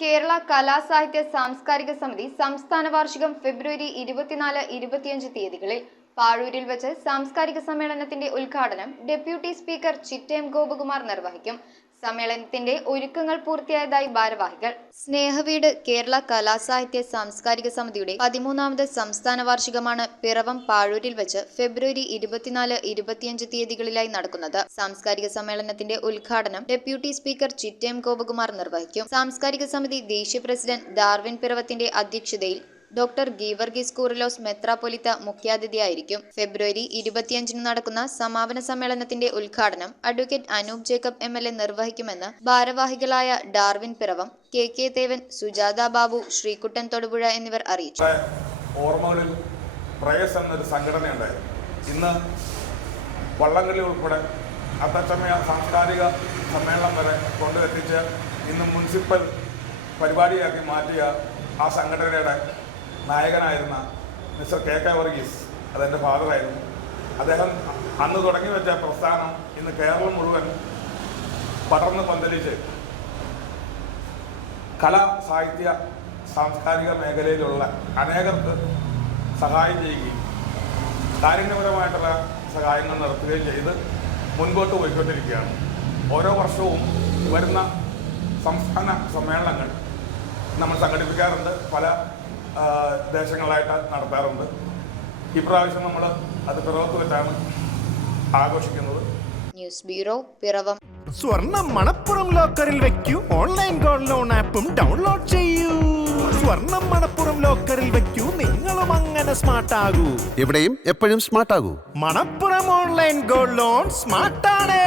കേരള കലാസാഹിത്യ സാംസ്കാരിക സമിതി സംസ്ഥാന വാർഷികം ഫെബ്രുവരി 24-25 തീയതികളിൽ പാഴൂരിൽ വെച്ച് സാംസ്കാരിക സമ്മേളനത്തിന്റെ ഉദ്ഘാടനം ഡെപ്യൂട്ടി സ്പീക്കർ ചിറ്റയം ഗോപകുമാർ നിർവഹിക്കും. സമ്മേളനത്തിന്റെ ഒരുക്കങ്ങൾ പൂർത്തിയായതായി ഭാരവാഹികൾ. സ്നേഹവീട് കേരള കലാസാഹിത്യ സാംസ്കാരിക സമിതിയുടെ 13ാമത് സംസ്ഥാന വാർഷികമാണ് പിറവം പാഴൂരിൽ വെച്ച് ഫെബ്രുവരി 24-25 തീയതികളിലായി നടക്കുന്നത്. സാംസ്കാരിക സമ്മേളനത്തിന്റെ ഉദ്ഘാടനം ഡെപ്യൂട്ടി സ്പീക്കർ ചിറ്റയം ഗോപകുമാർ നിർവഹിക്കും. സാംസ്കാരിക സമിതി ദേശീയ പ്രസിഡന്റ് ഡാർവിൻ പിറവത്തിന്റെ അധ്യക്ഷതയിൽ ഡോക്ടർ ഗീവർഗീസ് കൂറിലോസ് മെത്രാപ്പൊലിത്ത മുഖ്യാതിഥിയായിരിക്കും. ഫെബ്രുവരി 25 നടക്കുന്ന സമാപന സമ്മേളനത്തിന്റെ ഉദ്ഘാടനം അഡ്വക്കേറ്റ് അനൂപ് ജേക്കബ് MLA നിർവഹിക്കുമെന്ന് ഭാരവാഹികളായ ഡാർവിൻ പിറവം, KK ദേവൻ, സുജാത ബാബു, ശ്രീകുട്ടൻ തൊടുപുഴ എന്നിവർ അറിയിച്ചു. ഓർമ്മകളിൽ പ്രയസ് എന്നൊരു സംഘടനയുണ്ടായിരുന്നു. ഇന്ന് വള്ളംകളി ഉൾപ്പെടെ അത്തച്ചമയ സാംസ്കാരിക സമ്മേളനം വരെ കൊണ്ടുവെത്തിച്ച് ഇന്ന് മുനിസിപ്പൽ പരിപാടിയാക്കി മാറ്റിയ ആ സംഘടനയുടെ നായകനായിരുന്ന മിസ്റ്റർ KK വർഗീസ്, അതെൻ്റെ ഫാദറായിരുന്നു. അദ്ദേഹം അന്ന് തുടങ്ങി വെച്ച പ്രസ്ഥാനം ഇന്ന് കേരളം മുഴുവൻ പടർന്ന് പന്തലിച്ച് കല, സാഹിത്യ, സാംസ്കാരിക മേഖലയിലുള്ള അനേകർക്ക് സഹായം ചെയ്യുകയും കാരുണ്യപരമായിട്ടുള്ള സഹായങ്ങൾ നടത്തുകയും ചെയ്ത് മുൻപോട്ട് പോയിക്കൊണ്ടിരിക്കുകയാണ്. ഓരോ വർഷവും വരുന്ന സംസ്ഥാന സമ്മേളനങ്ങൾ നമ്മൾ സംഘടിപ്പിക്കാറുണ്ട്, പല ദേശങ്ങളായിട്ട് നടത്താറുണ്ട്. ഇപ്രാവശ്യം നമ്മൾ അത് പിറവത്ത് വെച്ചാണ് ആഘോഷിക്കുന്നത്. News bureau, Piravam. സ്വർണം മണപ്പുറം ലോക്കറിൽ വെക്കൂ. ഓൺലൈൻ ഗോൾഡ് ലോൺ ആപ്പും ഡൗൺലോഡ് ചെയ്യൂ. സ്വർണം മണപ്പുറം ലോക്കറിൽ വെക്കൂ. നിങ്ങളും അങ്ങനെ സ്മാർട്ട് ആകൂ. എവിടെയും എപ്പോഴും സ്മാർട്ട് ആകൂ. Manappuram online gold loan smart ആണ്.